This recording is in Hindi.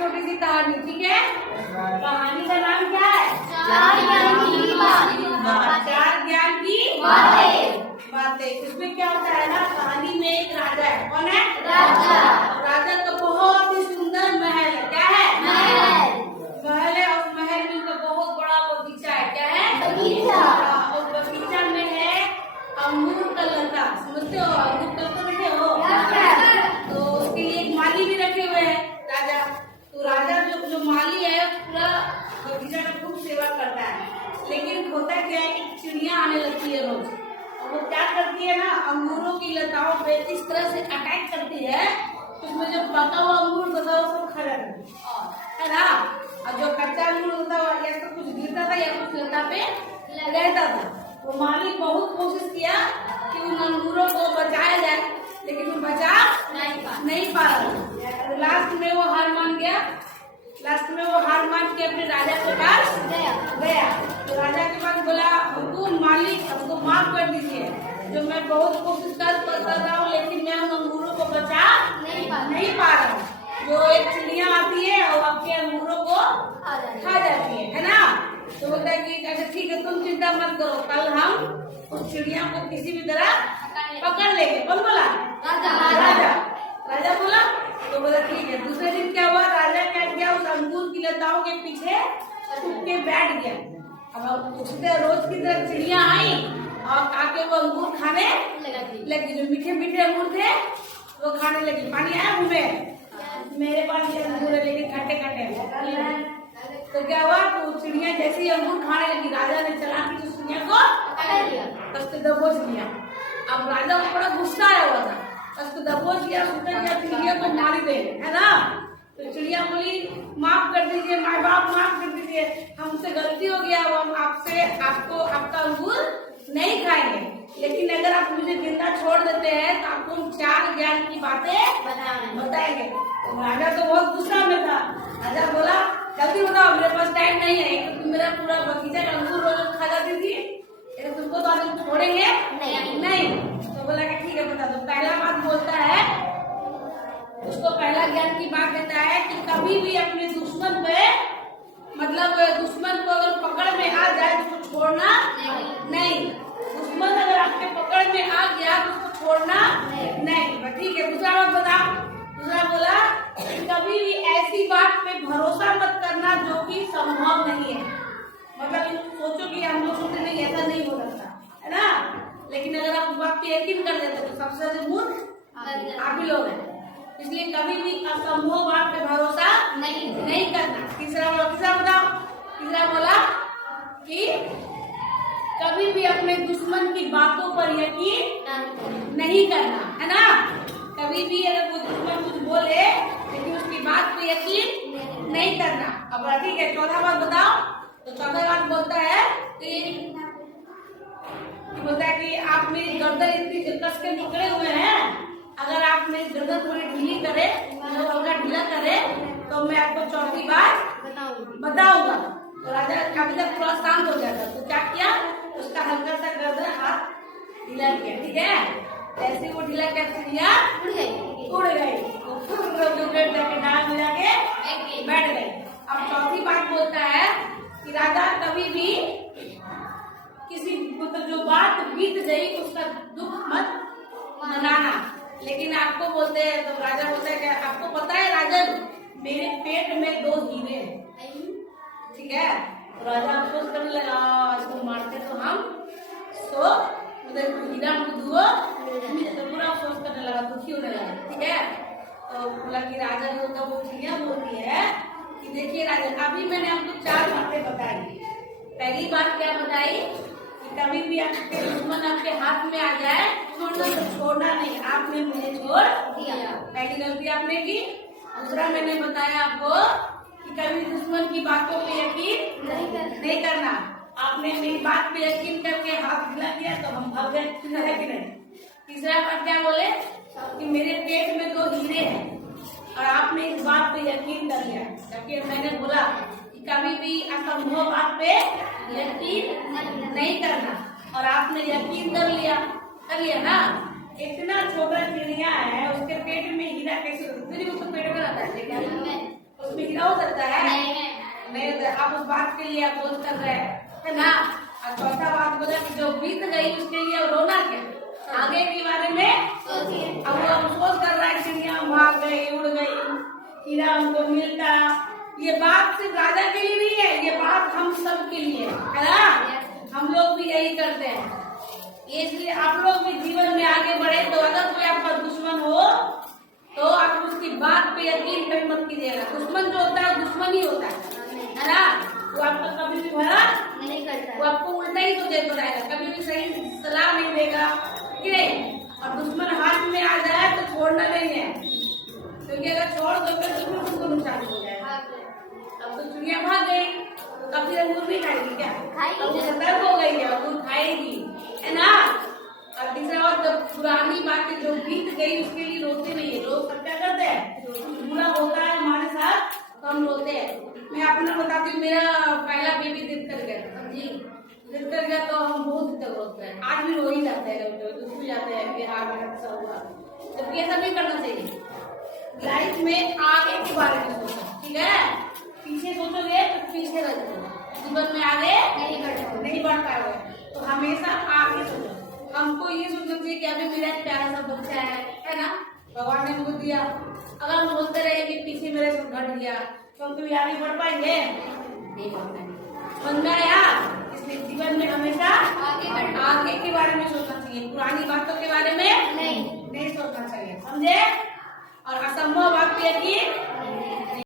छोटी सी कहानी, ठीक है। कहानी का नाम क्या है? चार ज्ञान की बातें। इसमें क्या होता है ना, कहानी में एक राजा है। कौन है? राजा। राजा का बहुत ही सुंदर महल है। क्या है? महल है। और महल में उनका बहुत बड़ा बगीचा है। क्या है? बगीचा। और बगीचा में है अंगूर का लता। समझते हो? अंगूर का लता देखे हो? तो उसके लिए एक माली भी रखे हुए हैं राजा। तो राजा जो माली है पूरा बगीचा का खूब सेवा करता है। लेकिन होता क्या है कि चिड़िया आने लगती है रोज, और वो क्या करती है ना, अंगूरों की लताओं पे इस तरह से अटैक करती है, उसमें जो पका हुआ अंगूर होता है वो सब खा जाती है ना। और जो कच्चा अंगूर होता है या तो कुछ गिरता था या कुछ लता पे रहता था। वो माली बहुत कोशिश किया कि उन अंगूरों को बचाया जाए, लेकिन वो बचा नहीं पा रहा। लास्ट में वो हार मान गया। लास्ट में वो हार मान के अपने राजा के पास गया। तो राजा के पास बोला, हुकुम मालिक, हमको माफ कर दीजिए, जो मैं बहुत कोशिश करता था लेकिन मैं उन अंगूरों को बचा नहीं पा रहा हूँ। जो एक चिड़िया आती है और आपके अंगूरों को खा जाती है ना। तो बोलता है कि अच्छा ठीक है, तुम चिंता मत करो, कल हम उस चिड़िया को किसी भी तरह पकड़ लेंगे। कौन बोला? राजा बोला। तो बोला ठीक है। दूसरे दिन क्या हुआ, राजा क्या किया, उस अंगूर की लताओं के पीछे छुप के बैठ गया। अब उससे रोज की तरह चिड़िया आई और आके वो अंगूर खाने लगी। जो मीठे मीठे अंगूर थे वो खाने लगी। पानी आया मुंह में, मेरे पास ये अंगूर है लेकिन खट्टे खट्टे। तो क्या हुआ, तो चिड़िया जैसे ही अंगूर खाने लगी, राजा ने चला के उस चिड़िया को उसको दबोच लिया। अब राजा को बड़ा गुस्सा आया हुआ था, उसको दबोच लिया, चिड़िया को मारी दे, है ना। तो चिड़िया बोली, माफ कर दीजिए माँ बाप, माफ कर दीजिए, हमसे गलती हो गया, हम आपका अंगूर नहीं खाएंगे, लेकिन अगर आप मुझे जिंदा छोड़ देते हैं तो आपको हम 4 ज्ञान की बातें बताएंगे। तो राजा तो बहुत गुस्सा में था। राजा बोला, जल्दी बताओ, मेरे पास टाइम नहीं है। एक तो तुम मेरा पूरा बगीचा का अंगूर रोज खा जाती थी, तुमको तो आज छोड़ेंगे नहीं। तो बोला कि ठीक है बता दो। पहला बात बोलता है, उसको पहला ज्ञान की बात देता है कि कभी भी अपने दुश्मन पे, मतलब दुश्मन को अगर पकड़ में आ जाए तो उसको छोड़ना नहीं। दुश्मन अगर आपके पकड़ में आ गया तो उसको छोड़ना नहीं। ठीक है, दूसरा बात बताओ। दूसरा बोला कि कभी भी ऐसी बात पे भरोसा मत करना जो कि संभव नहीं है। मतलब सोचो कि हम लोग सोचते नहीं, ऐसा नहीं हो सकता, है ना। लेकिन अगर आप उस बात पे यकीन कर लेते तो सबसे ज्यादा मूर्ख आप ही लोग हैं। इसलिए कभी भी असंभव बात पे भरोसा नहीं करना। तीसरा बताओ। तीसरा बोला कि कभी भी अपने दुश्मन की बातों पर यकीन नहीं करना, है ना। कभी भी अगर कोई दुश्मन कुछ बोले लेकिन उसकी बात पे यकीन नहीं करना। अब ठीक है, चौथा बात बताओ। तो चौथा बात बोलता है कि आप मेरी गर्दन इतनी कस के पकड़े हुए हैं, अगर आप मेरी गर्दन थोड़ी ढीली करे, हल्का ढीला करे, तो मैं आपको चौथी बात बताऊंगा। तो राजा काफी तक थोड़ा शांत हो गया था। तो क्या किया, उसका हल्का सा गर्दन हाथ ढीला किया। ठीक है, ऐसे वो ढीला किया, उड़ गई, डाल मिला के बैठ गई। अब चौथी बात बोलता है कि राजा कभी भी किसी मतलब जो बात बीत गई उसका दुख मत मनाना। लेकिन आपको बोलते हैं, तो राजा बोलता है कि आपको पता है राजन, मेरे पेट में 2 हीरे हैं। ठीक है, तो राजा अफसोस करने लगा, इसको मारते तो हम उधर हीरा हमको तो पूरा अफसोस करने लगा, दुखी होने लगा। ठीक है, तो बोला कि राजा जो होता वो चिड़िया बोलती है कि देखिए राजा, अभी मैंने आपको 4 बातें बताई। पहली बात क्या बताई कि कभी भी आपके दुश्मन आपके हाथ में आ जाए छोड़ना नहीं। आपने मुझे छोड़ दिया, पहली गलती आपने की। दूसरा मैंने बताया आपको कि कभी दुश्मन की बातों पे यकीन नहीं करना। आपने मेरी बात पे यकीन करके हाथ हिला दिया तो हम भाग गए, है कि नहीं। तीसरा बात क्या बोले कि मेरे पेट में 2 हीरे हैं और आपने इस बात पे यकीन कर लिया। जबकि मैंने बोला कि कभी भी असंभव बात पे यकीन नहीं करना, और आपने यकीन कर लिया ना। इतना छोटा चिड़िया है, उसके पेट में हीरा कैसे, उसके पेट में रहता है, उसमें हीरा क्या हो सकता है? नहीं होता। आप उस बात के लिए अपोज कर रहे हैं, है ना। और चौथा बात बोला कि जो बीत गई उसके लिए रोना क्या, आगे के बारे में सोचिए। अब वो अफसोस कर रहा है चिड़िया भाग गई, उड़ गई, कीड़ा हमको मिलता। ये बात सिर्फ राजा के लिए नहीं है, ये बात हम सब के लिए है ना। हम लोग भी यही करते हैं। इसलिए आप लोग भी जीवन में आगे बढ़े तो अगर कोई आपका दुश्मन हो तो आप उसकी बात पे यकीन कभी मत कीजिएगा। दुश्मन जो होता है दुश्मन ही होता है ना। वो आपका कभी भी भला नहीं करता, वो आपको उल्टा ही तो देता रहेगा, कभी भी सही सलाह नहीं देगा कि नहीं। और दुश्मन हाथ में आ जाए तो छोड़ना नहीं है, क्योंकि अगर छोड़ दो तो दुश्मन तुमको नुकसान हो जाएगा। अब तो चिड़िया भाग गई तो कभी अंगूर नहीं खाएगी क्या? खाएगी, सतर्क हो गई है, अंगूर खाएगी, है ना। और तीसरा बात, जब पुरानी बातें जो बीत गई उसके लिए रोते नहीं है। लोग सब क्या करते हैं, कुछ बुरा होता है हमारे साथ तो हम रोते हैं। मैं अपना बताती हूँ, मेरा पहला बेबी जिद कर गया, समझी, जिद कर गया तो हम बहुत तक रोते हैं। आज भी रो ही जाते हैं, दुख भी जाते हैं कि हाँ मेरा ऐसा हुआ। जबकि ऐसा नहीं करना चाहिए। लाइफ में आगे के बारे में सोचो, ठीक है। पीछे सोचोगे तो पीछे रह जाओगे, जीवन में आगे नहीं बढ़ पाओगे। तो हमेशा आगे सोचो। हमको ये सोचना चाहिए कि अभी मेरा एक प्यारा सा बच्चा है ना, भगवान ने हमको दिया। अगर हम बोलते रहे कि पीछे मेरे से घट गया तो हम कभी आगे बढ़ पाएंगे? नहीं बढ़ पाएंगे। समझ में आया? इसलिए जीवन में हमेशा आगे के बारे में सोचना चाहिए, पुरानी बातों के बारे में नहीं सोचना चाहिए, समझे। और असंभव बात यह कि